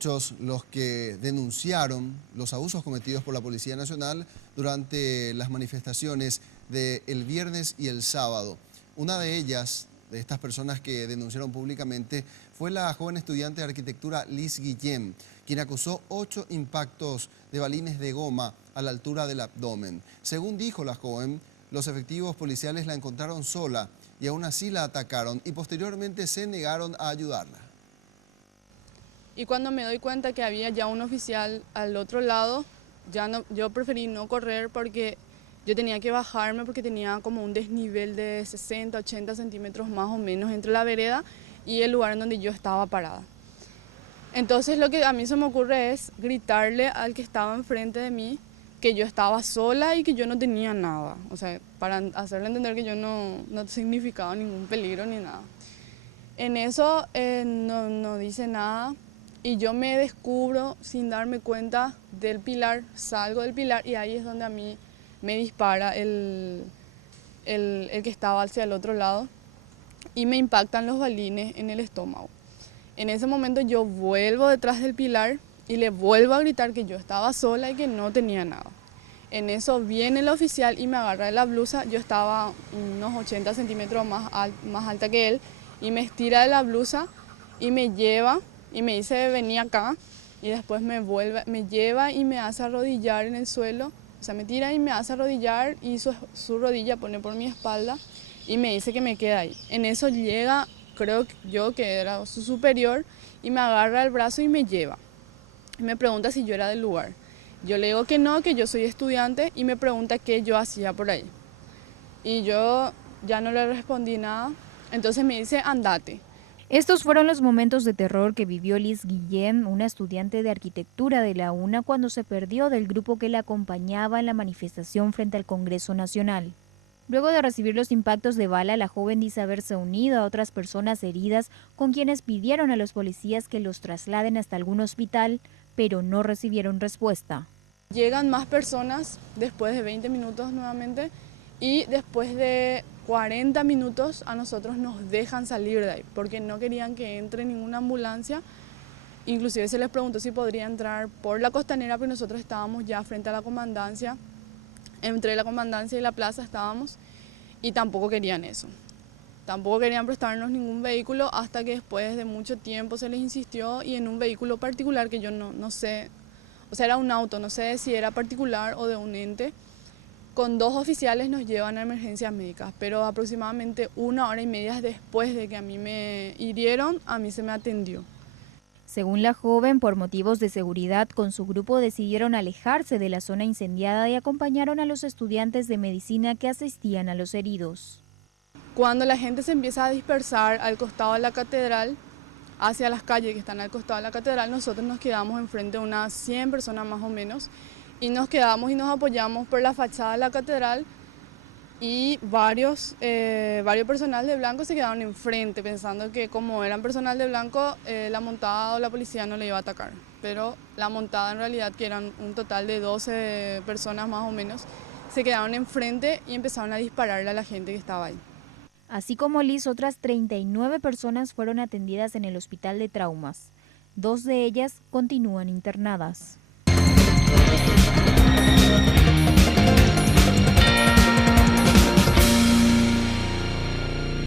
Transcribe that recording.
muchos los que denunciaron los abusos cometidos por la Policía Nacional durante las manifestaciones del viernes y el sábado. Una de ellas, de estas personas que denunciaron públicamente, fue la joven estudiante de arquitectura Liz Guillén, quien acusó 8 impactos de balines de goma a la altura del abdomen. Según dijo la joven, los efectivos policiales la encontraron sola y aún así la atacaron y posteriormente se negaron a ayudarla. Y cuando me doy cuenta que había ya un oficial al otro lado, yo preferí no correr porque yo tenía que bajarme porque tenía como un desnivel de 60, 80 centímetros más o menos entre la vereda y el lugar en donde yo estaba parada. Entonces lo que a mí se me ocurre es gritarle al que estaba enfrente de mí que yo estaba sola y que yo no tenía nada. O sea, para hacerle entender que yo no significaba ningún peligro ni nada. En eso no dice nada. Y yo me descubro sin darme cuenta del pilar, salgo del pilar y ahí es donde a mí me dispara el que estaba hacia el otro lado y me impactan los balines en el estómago. En ese momento yo vuelvo detrás del pilar y le vuelvo a gritar que yo estaba sola y que no tenía nada. En eso viene el oficial y me agarra de la blusa, yo estaba unos 80 centímetros más alta que él y me estira de la blusa y me lleva. Y me dice, vení acá, y después me lleva y me hace arrodillar en el suelo, o sea, me tira y me hace arrodillar y su rodilla pone por mi espalda y me dice que me quede ahí. En eso llega, creo yo que era su superior, y me agarra el brazo y me lleva. Y me pregunta si yo era del lugar. Yo le digo que no, que yo soy estudiante, y me pregunta qué yo hacía por ahí. Y yo ya no le respondí nada, entonces me dice, andate. Estos fueron los momentos de terror que vivió Liz Guillén, una estudiante de arquitectura de la UNA, cuando se perdió del grupo que la acompañaba en la manifestación frente al Congreso Nacional. Luego de recibir los impactos de bala, la joven dice haberse unido a otras personas heridas con quienes pidieron a los policías que los trasladen hasta algún hospital, pero no recibieron respuesta. Llegan más personas después de 20 minutos nuevamente y después de 40 minutos a nosotros nos dejan salir de ahí porque no querían que entre ninguna ambulancia. Inclusive se les preguntó si podría entrar por la costanera, pero nosotros estábamos ya frente a la comandancia, entre la comandancia y la plaza estábamos y tampoco querían eso. Tampoco querían prestarnos ningún vehículo hasta que después de mucho tiempo se les insistió y en un vehículo particular que yo no sé, o sea, era un auto, no sé si era particular o de un ente. Con 2 oficiales nos llevan a emergencias médicas, pero aproximadamente 1 hora y media después de que a mí me hirieron, a mí se me atendió. Según la joven, por motivos de seguridad, con su grupo decidieron alejarse de la zona incendiada y acompañaron a los estudiantes de medicina que asistían a los heridos. Cuando la gente se empieza a dispersar al costado de la catedral, hacia las calles que están al costado de la catedral, nosotros nos quedamos enfrente de unas 100 personas más o menos, y nos quedamos y nos apoyamos por la fachada de la catedral y varios personal de blanco se quedaron enfrente pensando que como eran personal de blanco la montada o la policía no le iba a atacar. Pero la montada en realidad, que eran un total de 12 personas más o menos, se quedaron enfrente y empezaron a dispararle a la gente que estaba ahí. Así como Liz, otras 39 personas fueron atendidas en el hospital de traumas. 2 de ellas continúan internadas.